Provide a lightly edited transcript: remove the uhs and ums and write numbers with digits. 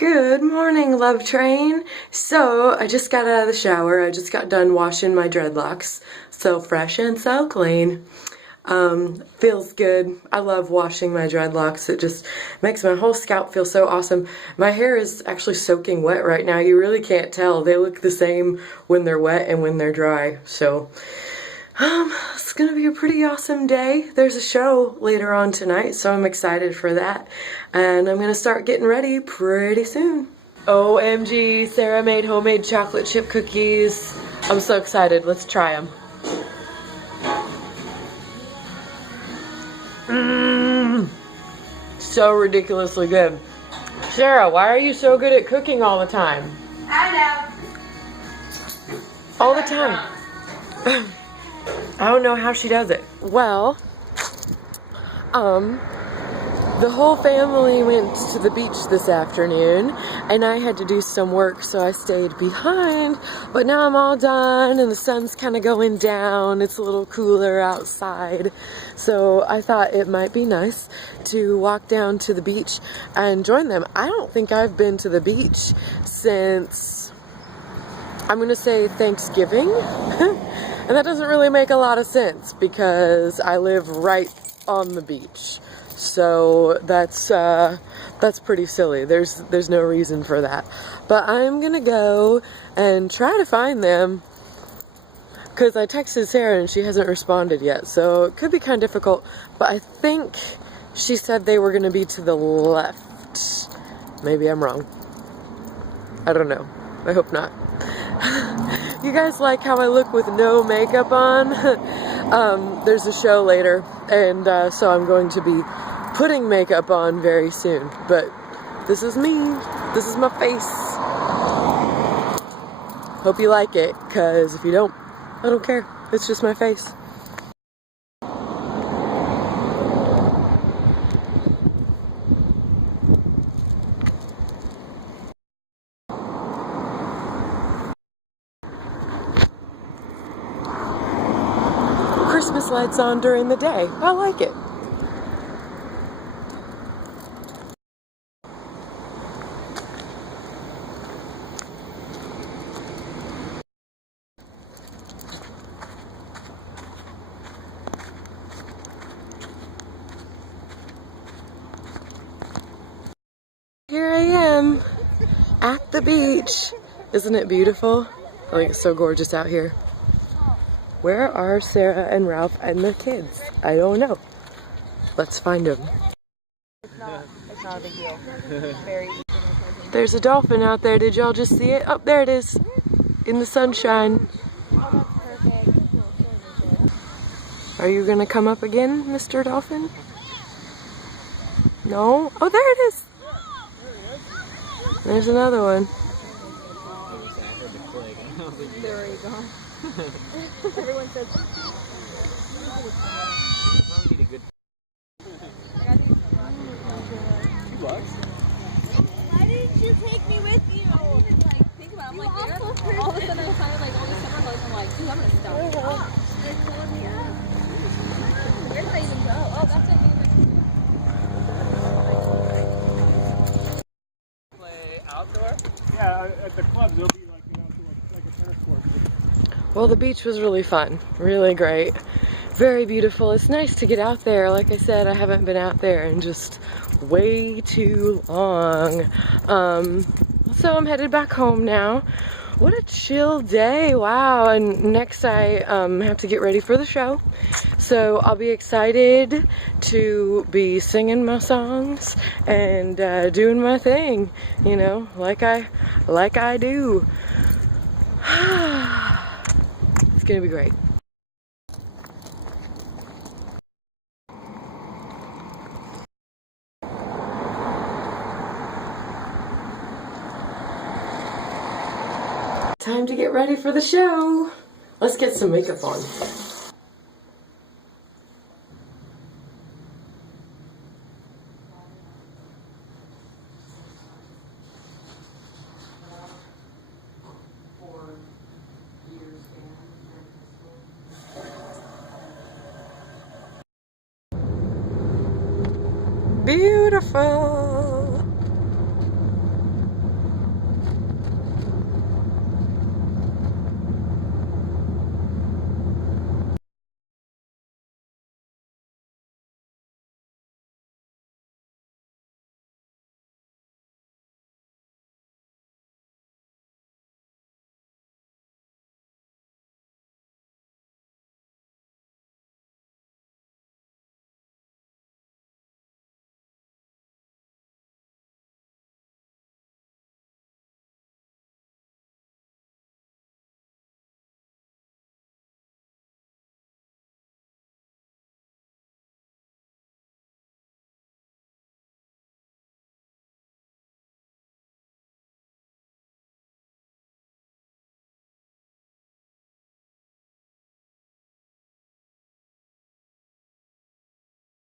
Good morning, love train. So I just got out of the shower. I just got done washing my dreadlocks. So fresh and so clean. Feels good. I love washing my dreadlocks. It just makes my whole scalp feel so awesome. My hair is actually soaking wet right now. You really can't tell. They look the same when they're wet and when they're dry. So it's gonna be a pretty awesome day. There's a show later on tonight, so I'm excited for that. And I'm gonna start getting ready pretty soon. OMG, Sarah made homemade chocolate chip cookies. I'm so excited. Let's try them. So ridiculously good. Sarah, why are you so good at cooking all the time? I know. All the time. I don't know how she does it. Well, the whole family went to the beach this afternoon and I had to do some work, so I stayed behind, but now I'm all done and the sun's kind of going down. It's a little cooler outside, so I thought it might be nice to walk down to the beach and join them. I don't think I've been to the beach since, I'm gonna say, Thanksgiving. And that doesn't really make a lot of sense because I live right on the beach. So that's pretty silly. There's no reason for that. But I'm gonna go and try to find them because I texted Sarah and she hasn't responded yet. So it could be kind of difficult, but I think she said they were gonna be to the left. Maybe I'm wrong. I don't know. I hope not. You guys like how I look with no makeup on? There's a show later, and so I'm going to be putting makeup on very soon. But this is me. This is my face. Hope you like it, because if you don't, I don't care. It's just my face. Christmas lights on during the day. I like it. Here I am at the beach. Isn't it beautiful? I think it's so gorgeous out here. Where are Sarah and Ralph and the kids? I don't know. Let's find them. It's not a big deal. Very easy. There's a dolphin out there. Did y'all just see it? Oh, there it is. In the sunshine. Oh, that's perfect. Are you gonna come up again, Mr. Dolphin? No? Oh, there it is. There's another one. There you go. Everyone says. Why didn't you take me with you? Think about it. I'm like, there. All of a sudden I find like all these summer clothes. I'm like, dude, I'm gonna stop. Where did I even go? Oh, that's it. Play outdoor? Yeah, at the clubs it'll be like, you know, like a tennis court. Well, the beach was really fun, really great, very beautiful. It's nice to get out there. Like I said, I haven't been out there in just way too long. So I'm headed back home now. What a chill day, wow. And next I have to get ready for the show. So I'll be excited to be singing my songs and doing my thing, you know, like I do. It's gonna be great. Time to get ready for the show. Let's get some makeup on. Beautiful.